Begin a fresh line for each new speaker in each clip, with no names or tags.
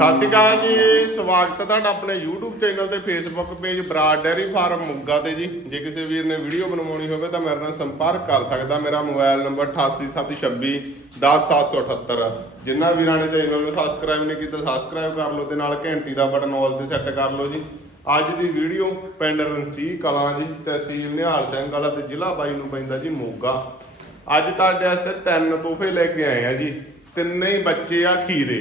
ਸਤਿ ਸ਼੍ਰੀ ਅਕਾਲ ਜੀ, ਸਵਾਗਤ ਹੈ ਤੁਹਾਡਾ ਆਪਣੇ YouTube ਚੈਨਲ ਤੇ, Facebook page Brar dairy farm, Moga ਤੇ ਜੀ। ਜੇ ਕਿਸੇ ਵੀਰ ਨੇ ਵੀਡੀਓ ਬਣਵਾਉਣੀ ਹੋਵੇ ਤਾਂ ਮੇਰੇ ਨਾਲ ਸੰਪਰਕ ਕਰ ਸਕਦਾ। ਮੇਰਾ ਮੋਬਾਈਲ ਨੰਬਰ 8876 10778 ਜਿਨ੍ਹਾਂ ਵੀਰਾਂ ਨੇ ਚੈਨਲ ਨੂੰ ਸਬਸਕ੍ਰਾਈਬ ਨਹੀਂ ਕੀਤਾ ਸਬਸਕ੍ਰਾਈਬ ਕਰ ਲਓ ਤੇ ਨਾਲ ਘੰਟੀ ਦਾ ਬਟਨ ਆਲ ਤੇ ਸੈੱਟ ਕਰ ਲਓ ਜੀ। ਅੱਜ ਦੀ ਵੀਡੀਓ ਪਿੰਡ ਰਣਸੀ ਕਲਾਂ ਜੀ ਤਹਿਸੀਲ ਨਿਹਾਲ ਸਿੰਘ ਵਾਲਾ ਤੇ ਜ਼ਿਲ੍ਹਾ ਬਾਈ ਨੂੰ ਪੈਂਦਾ ਜੀ ਮੋਗਾ। ਅੱਜ ਤੁਹਾਡੇ ਵਾਸਤੇ ਤਿੰਨ ਤੋਹਫੇ ਲੈ ਕੇ ਆਏ ਆ ਜੀ। ਤਿੰਨੇ ਹੀ ਬੱਚੇ ਆ ਖੀਰੇ।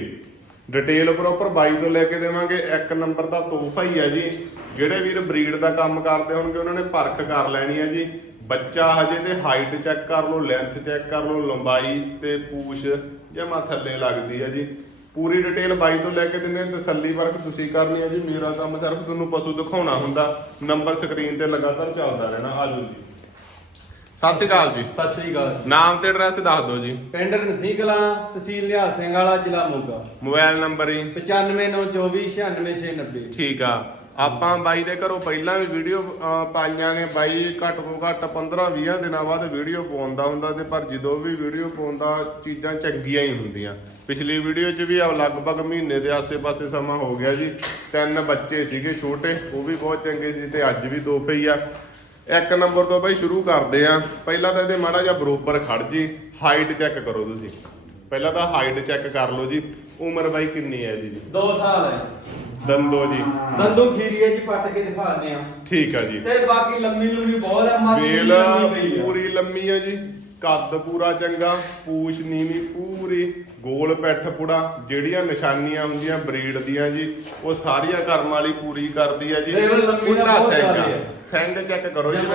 ਡਿਟੇਲ ਪ੍ਰੋਪਰ ਬਾਈ ਤੋਂ ਲੈ ਕੇ ਦੇਵਾਂਗੇ। ਇੱਕ ਨੰਬਰ ਦਾ ਤੋਹਫਾ ਹੀ ਹੈ ਜੀ। ਜਿਹੜੇ ਵੀਰ ਬਰੀਡ ਦਾ ਕੰਮ ਕਰਦੇ ਹੋਣਗੇ, ਉਹਨਾਂ ਨੇ ਪਰਖ ਕਰ ਲੈਣੀ ਹੈ ਜੀ। ਬੱਚਾ ਹਜੇ ਤੇ ਹਾਈਟ ਚੈੱਕ ਕਰ ਲਓ ਲੈਂਥ ਚੈੱਕ ਕਰ ਲਓ, ਲੰਬਾਈ ਤੇ ਪੂਛ ਜਮਾ ਥੱਲੇ ਲੱਗਦੀ ਹੈ ਜੀ। ਪੂਰੀ ਡਿਟੇਲ ਬਾਈ ਤੋਂ ਲੈ ਕੇ ਦਿੰਨੇ ਤਸੱਲੀ ਪਰਖ ਤੁਸੀਂ ਕਰਨੀ ਹੈ ਜੀ। ਮੇਰਾ ਕੰਮ ਸਿਰਫ ਤੁਹਾਨੂੰ ਪਸ਼ੂ ਦਿਖਾਉਣਾ ਹੁੰਦਾ। ਨੰਬਰ ਸਕਰੀਨ ਤੇ ਲਗਾਤਾਰ ਚੱਲਦਾ ਰਹਿਣਾ। ਆਜੋ ਜੀ। ਸਤਿ ਸ਼੍ਰੀ ਅਕਾਲ ਜੀ।
ਸਤਿ ਸ੍ਰੀ ਅਕਾਲ
ਨਾਮ ਤੇ ਐਡਰੈਸ ਦੱਸ ਦਿਓ ਜੀ।
ਪਿੰਡ ਰਣਸੀ ਕਲਾਂ ਤਹਿਸੀਲ ਨਿਹਾਲ ਸਿੰਘ ਵਾਲਾ ਜ਼ਿਲ੍ਹਾ ਮੋਗਾ।
ਮੋਬਾਈਲ ਨੰਬਰ ਹੀ
9594296690
ਠੀਕ ਆ। ਆਪਾਂ ਬਾਈ ਦੇ ਘਰੋਂ ਪਹਿਲਾਂ ਵੀ ਵੀਡੀਓ ਪਾਈਆਂ ਨੇ। ਬਾਈ ਘੱਟ ਤੋਂ ਘੱਟ 15-20 ਦਿਨਾਂ ਬਾਅਦ ਵੀਡੀਓ ਪਾਉਂਦਾ ਹੁੰਦਾ ਤੇ ਪਰ ਜਦੋਂ ਵੀ ਵੀਡੀਓ ਪਾਉਂਦਾ ਚੀਜ਼ਾਂ ਚੰਗੀਆਂ ਹੀ ਹੁੰਦੀਆਂ। ਪਿਛਲੀ ਵੀਡੀਓ 'ਚ ਵੀ ਲਗਭਗ ਮਹੀਨੇ ਦੇ ਆਸੇ-ਪਾਸੇ ਸਮਾਂ ਹੋ ਗਿਆ ਜੀ। ਤਿੰਨ ਬੱਚੇ ਸੀਗੇ ਛੋਟੇ ਉਹ ਵੀ ਬਹੁਤ ਚੰਗੇ ਸੀ ਤੇ ਅੱਜ ਵੀ ਦੋ ਪਈ ਆ। ਇੱਕ ਨੰਬਰ ਤੋਂ ਬਾਈ ਸ਼ੁਰੂ ਕਰਦੇ ਆ। ਪਹਿਲਾਂ ਤਾਂ ਇਹਦੇ ਮਾੜਾ ਜਿਹਾ ਬਰੋਬਰ ਖੜ ਜੀ। ਹਾਈਟ ਚੈੱਕ ਕਰੋ ਤੁਸੀਂ। ਪਹਿਲਾਂ ਤਾਂ ਹਾਈਟ ਚੈੱਕ ਕਰ ਲਓ ਜੀ। ਉਮਰ ਬਾਈ ਕਿੰਨੀ ਹੈ ਇਹਦੀ ਜੀ?
2 ਸਾਲ ਹੈ।
ਦੰਦੋ ਜੀ।
ਦੰਦੂ ਖੀਰੀ ਹੈ ਜੀ ਪੱਟ ਕੇ ਦਿਖਾਉਂਦੇ ਆ।
ਠੀਕ ਆ ਜੀ।
ਤੇ ਬਾਕੀ ਲੰਮੀ ਲੰਮੀ ਬਹੁਤ ਹੈ ਮਾਰੀ
ਵੇਲ ਪੂਰੀ ਲੰਮੀ ਹੈ ਜੀ। ਕੱਦ ਪੂਰਾ ਚੰਗਾ ਪੂਛ ਨੀਵੀਂ ਪੂਰੀ ਗੋਲ ਪਿੱਠ ਪੁੜਾ ਜਿਹੜੀਆਂ ਨਿਸ਼ਾਨੀਆਂ ਹੁੰਦੀਆਂ ਬਰੀਡ ਦੀਆਂ ਜੀ ਉਹ ਸਾਰੀਆਂ ਕਰਮ ਵਾਲੀ ਪੂਰੀ ਕਰਦੀ ਹੈ ਜੀ। ਆ।
ਹੈ।
ਸਿੰਘ ਚੈੱਕ ਕਰੋ ਜੀ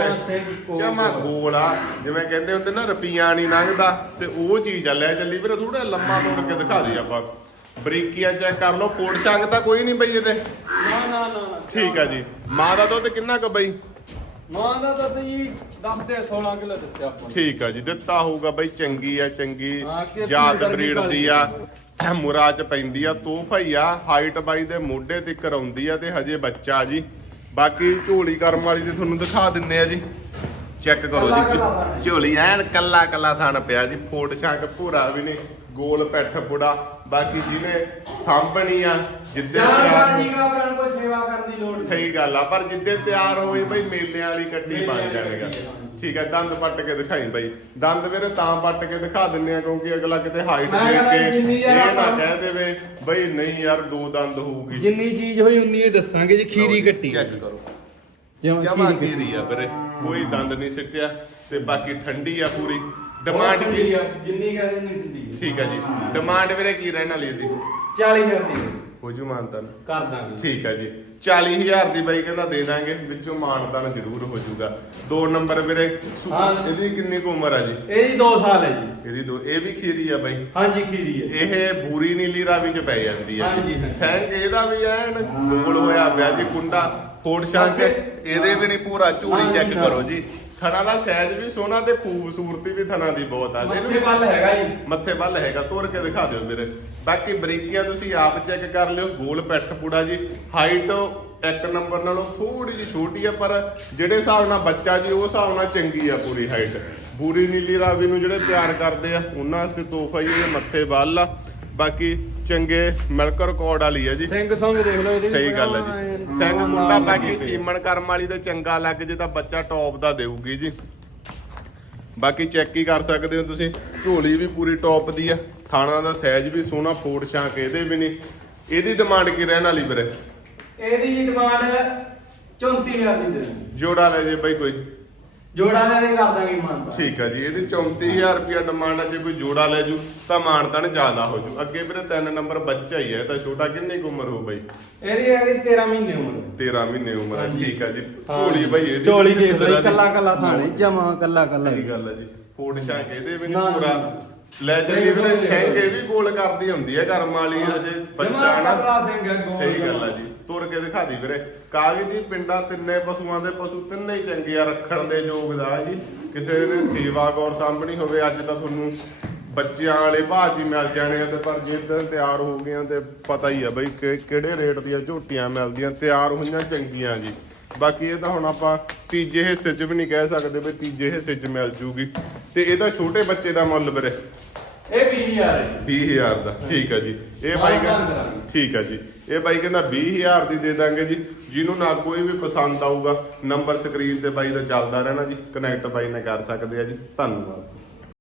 ਕੋਲ
ਜਮਾ। ਗੋਲ ਆ। ਜਿਵੇਂ ਕਹਿੰਦੇ ਹੁੰਦੇ ਨਾ ਰੁਪਈਆ ਨਹੀਂ ਲੰਘਦਾ। ਤੇ ਉਹ ਚੀਜ਼ ਆ ਲੈ ਚੱਲੀ ਵੀਰੇ ਥੋੜਾ ਲੰਮਾ ਤੋੜ ਕੇ ਦਿਖਾ ਦੇ ਆਪਾਂ। ਬਰੀਕੀਆਂ ਚੈੱਕ ਕਰ ਲਓ। ਕੋਟ ਸੰਗ ਤਾਂ ਕੋਈ ਨਹੀਂ ਬਈ ਇਹਦੇ।
ਨਾ ਨਾ ਨਾ।
ਠੀਕ ਆ ਜੀ। ਮਾਂ ਦਾ ਦੁੱਧ ਕਿੰਨਾ ਕੁ ਬਈ?
ਮਾਂ ਦਾ ਤਾਂ ਜੀ 10 ਤੇ 16 ਕਿਲੋ ਦੱਸਿਆ ਆਪਾਂ ਨੇ।
ਠੀਕ ਆ ਜੀ ਦਿੱਤਾ ਹੋਊਗਾ ਬਈ ਚੰਗੀ ਆ ਚੰਗੀ।
ਹਾਂ, ਕਿ
ਜਾਤ ਬਰੀਡ ਦੀ ਆ ਮੁਰਾ ਚ ਪੈਂਦੀ ਆ। ਤੋਹਫਾ ਹੀ ਆ ਹਾਈਟ ਬਾਈ ਦੇ ਮੋਢੇ ਤੇ ਕਰਾਉਂਦੀ ਆ ਤੇ ਹਜੇ ਬੱਚਾ ਜੀ। ਬਾਕੀ ਝੋਲੀ ਕਰਮ ਵਾਲੀ ਤੇ ਤੁਹਾਨੂੰ ਦਿਖਾ ਦਿੰਨੇ ਆ ਜੀ। ਚੈੱਕ ਕਰੋ ਜੀ। ਝੋਲੀ ਐਨ ਕੱਲਾ ਕੱਲਾ ਥਣ ਪਿਆ ਜੀ ਫੋਟ ਸ਼ੰਕ ਪੂਰਾ ਵੀ ਨਹੀਂ ਗੋਲ ਪੈਠ ਪੁੜਾ ਬਾਕੀ ਜਿਹਨੇ ਸਾਂਭਣੀ ਆ ਜਿੱਦੇ ਤਿਆਰ
ਸਾਡੀ ਕਾਬਰਾਂ ਕੋਈ ਸੇਵਾ ਕਰਨ ਦੀ ਲੋੜ ਨਹੀਂ।
ਸਹੀ ਗੱਲ ਆ ਪਰ ਜਿੱਦੇ ਤਿਆਰ ਹੋਈ ਬਈ ਮੇਲਿਆਂ ਵਾਲੀ ਕੱਟੀ ਬਣ ਜਾਣੇਗਾ। ਠੀਕ ਹੈ ਦੰਦ ਪੱਟ ਕੇ ਦਿਖਾਈ ਬਈ। ਦੰਦ ਵੀਰੇ ਤਾਂ ਪੱਟ ਕੇ ਦਿਖਾ ਦਿੰਨੇ ਆ ਕਿਉਂਕਿ ਅਗਲਾ ਕਿਤੇ ਹਾਈਟ ਦੇਖ ਕੇ ਇਹ ਨਾ ਕਹਿ ਦੇਵੇ ਬਈ ਨਹੀਂ ਯਾਰ ਦੋ ਦੰਦ ਹੋਊਗੀ।
ਜਿੰਨੀ ਚੀਜ਼ ਹੋਈ ਉਨੀ ਹੀ ਦੱਸਾਂਗੇ ਜੀ ਖੀਰੀ ਕੱਟੀ।
ਚੈੱਕ ਕਰੋ। ਜਮਾ
ਕੱਟੀ।
ਕੀਰੀ ਆ ਵੀਰੇ ਕੋਈ ਦੰਦ ਨਹੀਂ ਸਿੱਟਿਆ ਤੇ ਬਾਕੀ ਠੰਡੀ ਆ ਪੂਰੀ। ਡਿਮਾਂਡ ਕੀ?
ਆ, ਜਿੰਨੀ ਕਹਿੰਦੇ ਨਹੀਂ ਦਿੰਦੀ
ਠੀਕ ਹੈ ਜੀ। ਡਿਮਾਂਡ ਵੀਰੇ ਕੀ ਰਹਿਣ ਵਾਲੀ ਇਹਦੀ
40000 ਦੀ।
ਹੋ ਜੂ ਮਾਨਤਨ।
ਕਰ ਦਾਂਗੇ।
ਠੀਕ ਹੈ ਜੀ। 40000 ਦੀ ਬਾਈ ਕਹਿੰਦਾ ਦੇ ਦਾਂਗੇ ਵਿੱਚੋਂ ਮਾਨਤਨ ਜ਼ਰੂਰ ਹੋ ਜਾਊਗਾ। ਦੋ ਨੰਬਰ ਵੀਰੇ ਸੁ-
ਹਾਂ।
ਇਹਦੀ ਕਿੰਨੀ ਕੁ ਉਮਰ ਆ ਜੀ?
ਇਹ ਜੀ 2 ਸਾਲ ਹੈ ਜੀ।
ਇਹਦੀ ਦੋ ਇਹ ਵੀ ਖੀਰੀ ਆ ਬਾਈ।
ਹਾਂਜੀ ਖੀਰੀ ਹੈ।
ਇਹ ਬੂਰੀ ਨੀਲੀ ਰਾਵੀ ਚ ਪੈ ਜਾਂਦੀ ਆ
ਹਾਂਜੀ, ਹਾਂਜੀ।
ਸੈਂਕ ਇਹਦਾ ਵੀ ਐਨ ਗੋਲ ਹੋਇਆ ਪਿਆ ਜੀ ਕੁੰਡਾ ਫੋੜ ਸ਼ਾਂਕ ਇਹਦੇ ਵੀ ਨਹੀਂ ਪੂਰਾ ਝੂੜੀ ਚੈੱਕ। ਕਰੋ ਜੀ। ਥਣਾ ਦਾ ਸਾਈਜ਼ ਵੀ ਸੋਹਣਾ ਤੇ ਖੂਬਸੂਰਤੀ ਵੀ ਥਣਾ ਦੀ ਬਹੁਤ ਆ। ਇਹਨੂੰ
ਮੱਥੇ
ਵੀ
ਵੱਲ ਹੈਗਾ ਜੀ।
ਮੱਥੇ ਵੱਲ ਹੈਗਾ ਤੋੜ ਕੇ ਦਿਖਾ ਦਿਓ ਵੀਰੇ। ਬਾਕੀ ਬਰੀਕੀਆਂ ਤੁਸੀਂ ਆਪ ਚੈੱਕ ਕਰ ਲਿਓ ਗੋਲ ਪੈਠ ਪੂੜਾ ਜੀ। ਹਾਈਟ ਇੱਕ ਨੰਬਰ ਨਾਲੋਂ ਥੋੜੀ ਜਿਹੀ ਛੋਟੀ ਆ ਪਰ ਜਿਹੜੇ ਹਿਸਾਬ ਨਾਲ ਬੱਚਾ ਜੀ ਉਹ ਹਿਸਾਬ ਨਾਲ ਚੰਗੀ ਆ ਪੂਰੀ ਹਾਈਟ ਬੂਰੀ ਨੀਲੀ ਰਾਵੀ ਨੂੰ ਜਿਹੜੇ ਪਿਆਰ ਕਰਦੇ ਆ ਉਹਨਾਂ ਵਾਸਤੇ ਤੋਹਫਾ ਹੀ ਇਹ ਮੱਥੇ ਵੱਲ ਆ। ਬਾਕੀ ਚੰਗੇ ਮਿਲਕ ਰਿਕਾਰਡ ਵਾਲੀ ਆ ਜੀ।
ਸਿੰਘ ਸੰਗ ਦੇਖ ਲਓ ਇਹਦੇ
ਸਹੀ ਗੱਲ ਹੈ ਜੀ। ਸਿੰਘ ਮੁੰਡਾ ਬਾਕੀ ਸੀਮਨ ਕਰਮ ਵਾਲੀ ਤੇ ਚੰਗਾ ਲੱਗ ਜੇ ਤਾਂ ਬੱਚਾ ਟੌਪ ਦਾ ਦੇਊਗੀ ਜੀ। ਬਾਕੀ ਚੈੱਕ ਹੀ ਕਰ ਸਕਦੇ ਹੋ ਤੁਸੀਂ। ਝੋਲੀ ਵੀ ਪੂਰੀ ਟੌਪ ਦੀ ਆ ਥਾਣਾ ਦਾ ਸਾਈਜ਼ ਵੀ ਸੋਹਣਾ ਫੋੜ ਛਾਂਕ ਇਹਦੇ ਵੀ ਨਹੀਂ। ਇਹਦੀ ਡਿਮਾਂਡ ਕੀ ਰਹਿਣ ਵਾਲੀ ਵੀਰੇ?
ਇਹਦੀ ਡਿਮਾਂਡ 34000 ਦੀ ਦੇ।
ਜੋੜਾ ਲੈ ਜੇ ਬਾਈ ਕੋਈ।
ਜੋੜਾ ਲੈ ਦੇ ਕਰ ਦਾਂਗੇ ਮਾਨਤਾ
ਠੀਕ ਆ ਜੀ ਇਹਦੀ 34000 ਰੁਪਿਆ ਡਿਮਾਂਡ ਆ ਜੇ ਕੋਈ ਜੋੜਾ ਲੈ ਜੂ ਤਾਂ ਮਾਨਤਨ ਜ਼ਿਆਦਾ ਹੋ ਜੂ ਅੱਗੇ ਵੀਰੇ ਤਿੰਨ ਨੰਬਰ ਬੱਚਾ ਹੀ ਹੈ ਇਹ ਤਾਂ ਛੋਟਾ ਕਿੰਨੀ ਕੁ ਉਮਰ ਹੋ ਬਾਈ
ਇਹਦੀ ਹੈਗੀ 13 ਮਹੀਨੇ ਉਮਰ
13 ਮਹੀਨੇ ਉਮਰ ਆ। ਠੀਕ ਆ ਜੀ। ਝੋਲੀ ਬਾਈ ਇਹਦੀ
ਝੋਲੀ ਦੇਖ
ਆ ਜੀ?
ਕੱਲਾ ਕੱਲਾ ਥਾਣੇ ਜਮਾ ਕੱਲਾ ਕੱਲਾ
ਸਹੀ ਗੱਲ ਹੈ ਜੀ ਫੋਟ ਸ਼ਾਂਕ ਇਹਦੇ ਵੀ ਨਹੀਂ ਪੂਰਾ। ਲੈ
ਨਹੀਂ,
ਵੀਰੇ ਸਿੰਘ ਇਹ ਵੀ ਗੋਲ ਕਰਦੀ ਹੁੰਦੀ ਹੈ ਕਰਮ ਵਾਲੀ ਹਜੇ ਬੱਚਾ ਨਾ। ਸਹੀ ਗੱਲ
ਜਮਾਂ।
ਜੀ। ਤੁਰ ਕੇ ਦਿਖਾ ਦੀ ਵੀਰੇ। ਕਾਗਜ਼ ਪਿੰਡਾਂ ਤਿੰਨੇ ਪਸ਼ੂਆਂ ਦੇ ਪਸ਼ੂ ਤਿੰਨੇ ਹੀ ਚੰਗੇ ਆ ਰੱਖਣ ਦੇ ਯੋਗ ਦਾ ਜੀ। ਕਿਸੇ ਨੇ ਸੇਵਾ ਗੌਰ ਸਾਂਭਣੀ ਹੋਵੇ ਅੱਜ ਤਾਂ ਤੁਹਾਨੂੰ ਬੱਚਿਆਂ ਵਾਲੇ ਹੀ ਮਿਲ ਜਾਣੇ ਆ ਤੇ ਪਰ ਜੇ ਤਾਂ ਤਿਆਰ ਹੋ ਗਈਆਂ ਤੇ ਪਤਾ ਹੀ ਆ ਬਈ ਕਿਹੜੇ ਰੇਟ ਦੀਆਂ ਝੋਟੀਆਂ ਮਿਲਦੀਆਂ ਤਿਆਰ ਹੋਈਆਂ ਚੰਗੀਆਂ ਜੀ। ਬਾਕੀ ਇਹ ਤਾਂ ਹੁਣ ਆਪਾਂ ਤੀਜੇ ਹਿੱਸੇ 'ਚ ਵੀ ਨਹੀਂ ਕਹਿ ਸਕਦੇ ਵੀ ਤੀਜੇ ਹਿੱਸੇ 'ਚ ਮਿਲ ਜੂਗੀ। ਤੇ ਇਹਦਾ ਛੋਟੇ ਬੱਚੇ ਦਾ ਮੁੱਲ ਵੀਰੇ।
ਇਹ 20000 20000 ਹੈ
20000 ਦਾ ਠੀਕ ਹੈ ਜੀ। ਇਹ ਬਾਈ ਕਹਿੰਦਾ। ਠੀਕ ਹੈ ਜੀ। ਇਹ ਬਾਈ ਕਹਿੰਦਾ 20000 ਦੀ ਦੇ ਦਾਂਗੇ ਜੀ। ਜਿਹਨੂੰ ਨਾ ਕੋਈ ਵੀ ਪਸੰਦ ਆਊਗਾ ਨੰਬਰ ਸਕਰੀਨ ਤੇ ਬਾਈ ਦਾ ਚੱਲਦਾ ਰਹਿਣਾ ਜੀ। ਕਨੈਕਟ ਬਾਈ ਨਾਲ ਕਰ ਸਕਦੇ ਆ ਜੀ। ਧੰਨਵਾਦ।